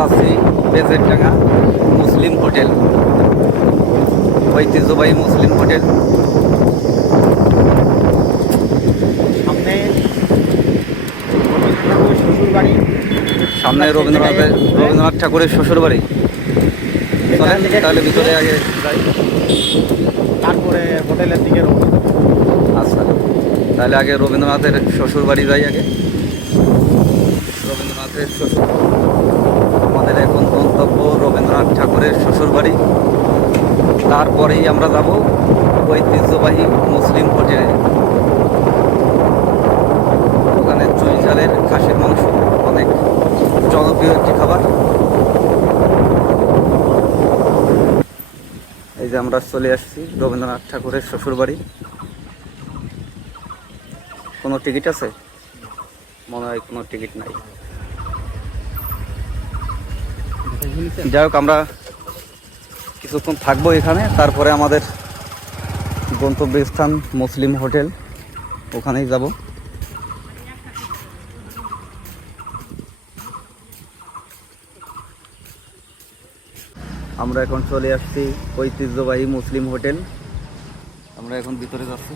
যাচ্ছি বেজেরডাঙ্গা মুসলিম হোটেল, ঐতিহ্যবাহী মুসলিম হোটেল। সামনে রবীন্দ্রনাথ ঠাকুরের শ্বশুর বাড়ি। তাহলে ভিতরে আগে যাই, তারপরে হোটেলের দিকে রওনা। আচ্ছা, তাহলে আগে রবীন্দ্রনাথের শ্বশুর বাড়ি যাই। আগে রবীন্দ্রনাথের শ্বশুর, আমাদের এখন গন্তব্য রবীন্দ্রনাথ ঠাকুরের শ্বশুর বাড়ি। তারপরেই আমরা যাব ঐতিহ্যবাহী মুসলিম হোটেলে। ওখানে চুই ঝালের খাসির মাংস অনেক জনপ্রিয় একটি খাবার। এই যে আমরা চলে আসছি রবীন্দ্রনাথ ঠাকুরের শ্বশুর বাড়ি। কোনো টিকিট আছে? মনে হয় কোনো টিকিট নাই। যাই হোক, আমরা কিছুক্ষণ থাকবো এখানে, তারপরে আমাদের গন্তব্যস্থান মুসলিম হোটেল, ওখানেই যাব। আমরা এখন চলে আসছি ঐতিহ্যবাহী মুসলিম হোটেল। আমরা এখন ভিতরে যাচ্ছি।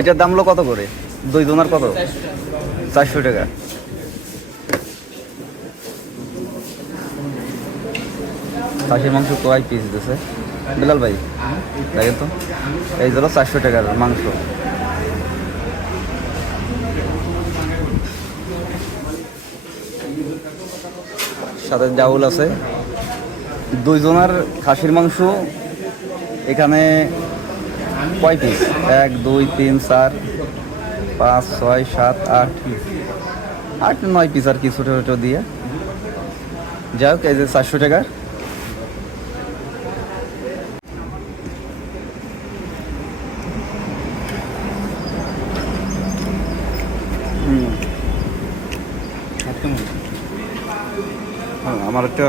এটার দাম হলো কত করে? দুইজনের কত? 400 টাকা। খাসির মাংস কয় পিস দিতেছে বিলাল ভাই? দেখেন তো, এই ধরো 400 টাকার মাংস। সাথে ডাউল আছে। দুইজনের খাসির মাংস এখানে কয় পিস? 1 2 3 4 5 6 7 8 8 9 পিস আর কি, ছোটো ছোটো দিয়ে। যাই হোক, এই যে 400 টাকা। আমার একটা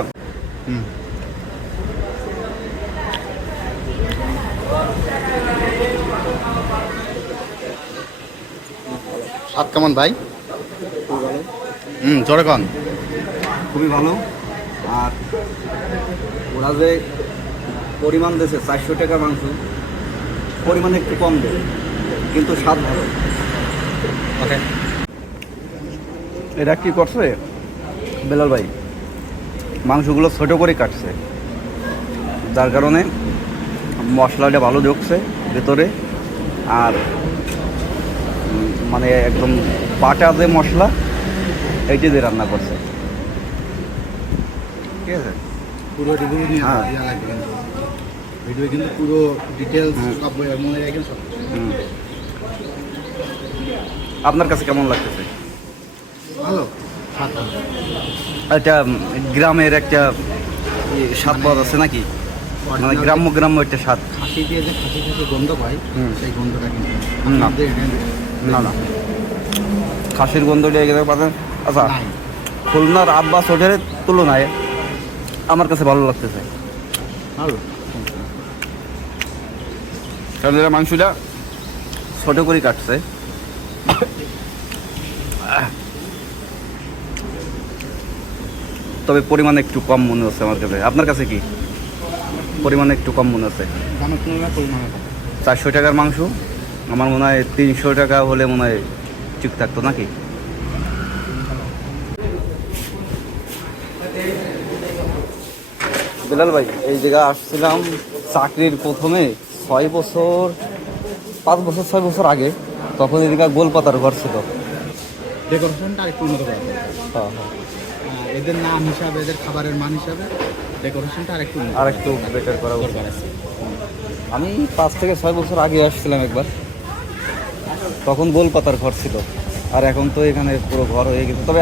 স্বাদ কেমন ভাই? জোরে কন। খুবই ভালো। আর ওরা যে পরিমাণ দিয়েছে 400 টাকা মাংস, পরিমাণে একটু কম দেয়, কিন্তু স্বাদ ভালো। ওকে, এরা কি করছে বেলাল ভাই? মাংসগুলো ছোটো করে কাটছে, যার কারণে মশলাটা ভালো ঢুকছে ভেতরে। আর মানে একদম বাটা যে মশলা, এইটি দিয়ে রান্না করছে। ঠিক আছে, পুরো রিভিউ নিয়ে হ্যাঁ। লাগবে কিন্তু ভিডিও, কিন্তু পুরো ডিটেলস সব মনে রাখেন সব। আপনার কাছে কেমন লাগতেছে? ভালো, স্বাদ ভালো। একটা গ্রামের একটা স্বাদ পাওয়া যাচ্ছে নাকি? মানে গ্রাম্য একটা স্বাদ। খাসি দিয়ে যে খাসি থেকে গন্ধ পাই, সেই গন্ধটা কিন্তু না না না, খাসির গন্ধটা এখানে পাবেন। আচ্ছা, নাই। খুলনার আব্বাস হোটেলের তুলনায় আমার কাছে ভালো লাগতেছে। ভালো, কারণ এরা মাংসটা ছোটো করে কাটছে। তবে পরিমাণে একটু কম মনে হচ্ছে আমার কাছে। আপনার কাছে কি পরিমাণে একটু কম মনে হচ্ছে? দামের তুলনায় পরিমাণে কম। 400 টাকার মাংস আমার মনে হয় 300 টাকা হলে মনে হয় ঠিক থাকতো নাকি? বিলাল ভাই, এই জায়গায় আসছিলাম চাকরির প্রথমে 6 বছর 5 বছর 6 বছর আগে। তখন এদিকে গোলপাতার ঘর ছিল। ডেকোরেশনটা আরেকটু উন্নত করা দরকার। হ্যাঁ হ্যাঁ, এদের নাম হিসাবে, এদের খাবারের মান হিসাবে ডেকোরেশনটা আরেকটু আর একটু বেটার করা উচিত। দরকার আছে। আমি 5 থেকে 6 বছর আগে আসছিলাম একবার, তখন গোল পাতার ঘর ছিল, আর এখন তো এখানে পুরো ঘর হয়ে গেছে। তবে